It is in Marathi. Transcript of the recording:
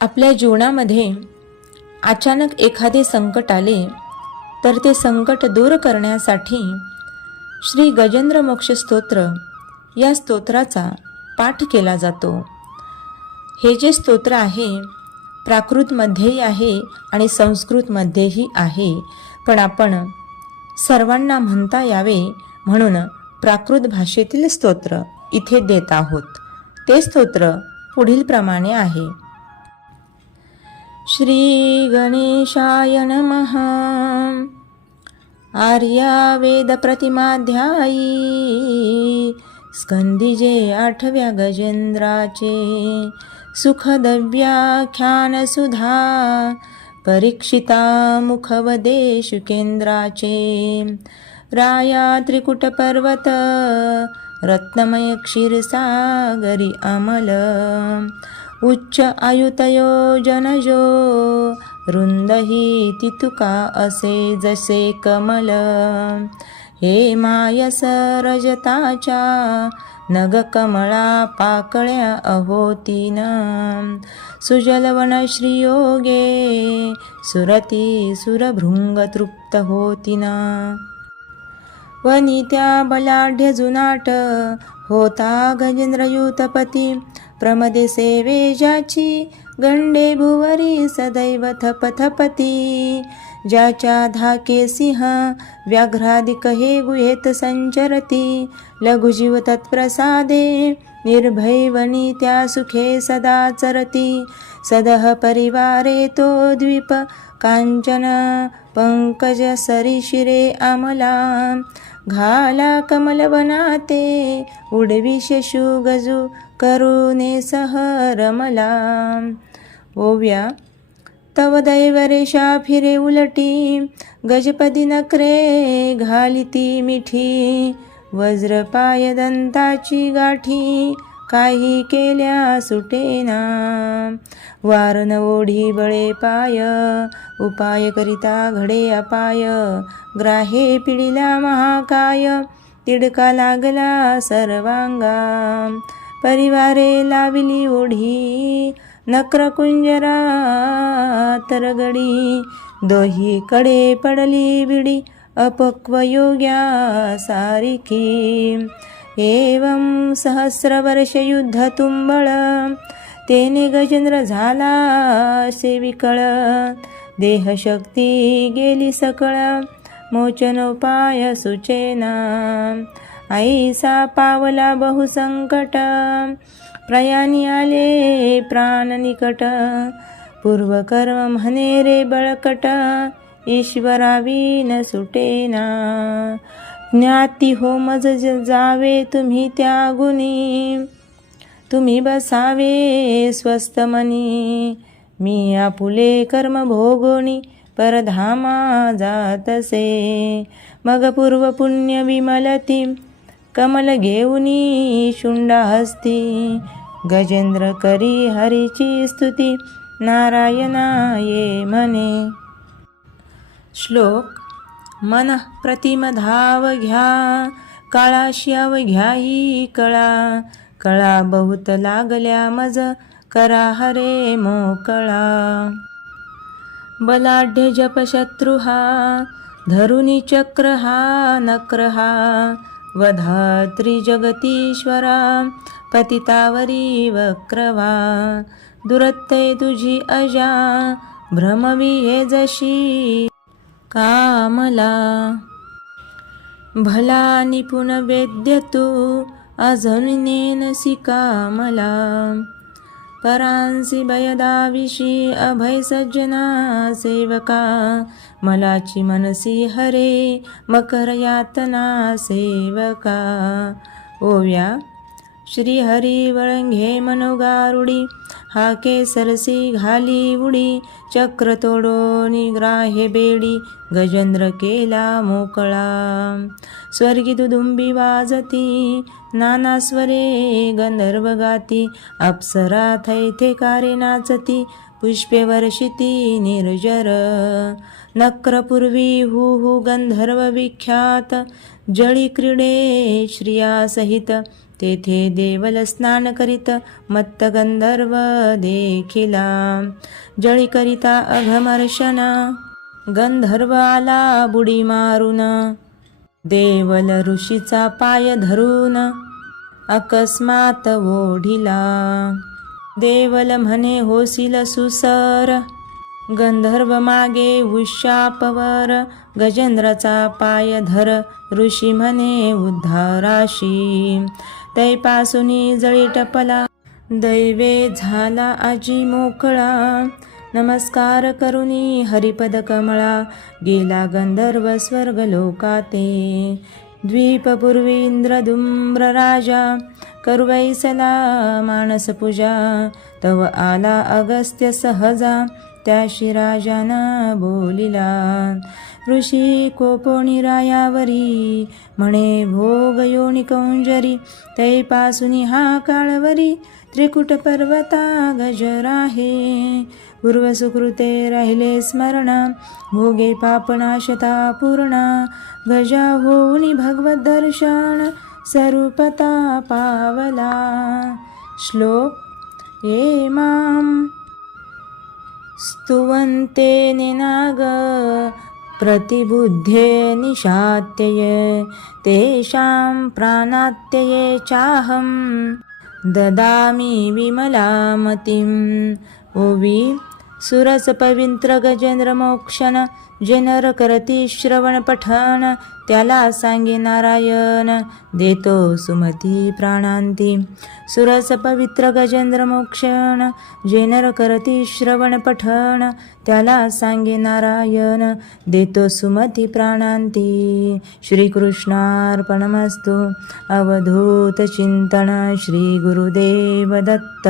आपल्या जीवनामध्ये अचानक एखादे संकट आले तर ते संकट दूर करण्यासाठी श्री गजेंद्र मोक्ष स्तोत्र या स्तोत्राचा पाठ केला जातो. हे जे स्तोत्र आहे प्राकृतमध्येही आहे आणि संस्कृतमध्येही आहे. पण आपण सर्वांना म्हणता यावे म्हणून प्राकृत भाषेतील स्तोत्र इथे देत आहोत. ते स्तोत्र पुढील प्रमाणे आहे. श्री गणेशाय नमः। आर्या स्कंदिजे आठव्या गजेंद्राचे सुखदव्याख्यानसुधा परीक्षिता मुखवदेशुकेंद्राचे राया त्रिकुटपर्वत रत्नमय क्षीरसागरी अमल उच्च आयुतयो जनजो रुंदही तितुका असे जसे कमल. हे मायस रजताच्या नग कमळा पाकळ्या अहोतीन. सुजलवन श्रीयोगे सुरती सुरभृंग तृप्त होतीन. वनित्या बलाढ्य जुनाट होता गजेंद्रयुतपती प्रमदे सेवे ज्याची गंडे भुवरी सदैव थपथपती। ज्याच्या धाके सिंह व्याघ्रादिक हे गुहेत संचरती। लघुजीव तत्प्रसादे निर्भैवनी त्या सुखे सदा चरती। सदह परिवारे तो द्वीप कांचन पंकज सरिशिरे अमला घाला कमलवनाते उडविश गजू करुणे सह रमला ओव्या तव दैवरेषा फिरे उलटी गजपदी नखरे घालिती मिठी वज्रपाय दंताची गाठी काही केल्या सुटेना वारन ओढी बळे पाय उपाय करिता घडे अपाय ग्राहे पिढीला महाकाय तिडका लागला सर्वांगा परिवारे लाविली ओढी नक्रकुंजरा तरगडी. दोही कडे पडली बिडी अपक्व योग्या सारिकी एवं सहस्रवर्ष युद्ध तुंबळ तेने गजेंद्र झाला सेविकळ देहशक्ती गेली सकळ मोचनोपाय सुचेना. ऐसा पावला बहुसंकट. प्रयाणी आले प्राण निकट. पूर्वकर्म म्हणे रे बळकट. ईश्वरावी न. सुटेना ज्ञाती हो मज जावे तुम्ही त्या गुणी तुम्ही बसावे स्वस्त मनी. मी आपुले कर्म भोगोणी परधामा जातसे. मग पूर्व पुण्य विमलती कमल घेऊनी शुंडा हस्ती. गजेंद्र करी हरीची स्तुती. नारायणा ये म्हणे. श्लोक. मन प्रतिम धाव घ्या. काळाशी अवघ्याही कळा. कळा बहुत लागल्या मज. करा हरे मोकळा. बलाढ्य जप शत्रू हा धरुणी चक्र हा नक्र हा. वधा त्रिजगतीश्वरा पतितावरी वक्रवा दुरत्ते तुझी अजा भ्रमविये हे जशी कामला। भला निपुण वेद्य तू अजनिनेनसी कामला परांसी भयदाविषी अभय सज्जना सेवका। मलाची मनसी हरे मकर यातना सेवका। ओव्या श्री हरी वळंघे मनोगारुडी। हा केसरसी घाली उडी चक्र तोडो निग्राहे बेडी गजेंद्र केला मोकळा स्वर्गी दुदुंबी वाजती नाना स्वरे गंधर्व गाती अप्सरा थैथे कारे नाचती पुष्पे वर्षिती निर्जर। नक्रपूर्वी हु हु गंधर्व विख्यात। जळी क्रीडे श्रियासहित तेथे देवल स्नान करीत। मत्त गंधर्व देखिला। जळी करिता अघमर्षना गंधर्व आला बुडी मारून। देवल ऋषीचा पाय धरून। अकस्मात ओढिला। देवल म्हणे होसील सुसर. गंधर्व मागे उशापवर गजेंद्रचा पाय धर. ऋषी म्हणे उद्धाराशी. तैपासुनी जळी टपला. दैवे झाला आजी मोकळा. नमस्कार करुनी हरिपद कमळा. गेला गंधर्व स्वर्ग लोकाते द्वीपपूर्वी इंद्रदुम्र राजा करुवैसला मानस पूजा तव आला अगस्त्य सहजा त्याशी राजाना बोलिला ऋषी कोपोणी रायावरी म्हणे भोग योनी कौंजरी तैपासुनी हा काळवरी त्रिकुट पर्वता गजराहे पूर्वसुकृते राहिले स्मरण। भोगे पापनाशता पूर्णा। गजा होऊनी भगवत दर्शन। स्वरूपता पावला। श्लोक ये माम स्तुवन्ते निनाग। प्रतिबुद्धे निशात्यये। तेषां प्राणात्यये चाहं ददामि विमलामतिं ओवी सुरस पवित्र गजेंद्र मोक्षण जे नर करती श्रवण पठण त्याला सांगे नारायण देतो सुमती प्राणांती. सुरस पवित्र गजेंद्र मोक्षण जे नर करती श्रवण पठण त्याला सांगे नारायण देतो सुमती प्राणांती. श्रीकृष्णार्पणमस्तु. अवधूत चिंतन श्री गुरुदेव दत्त.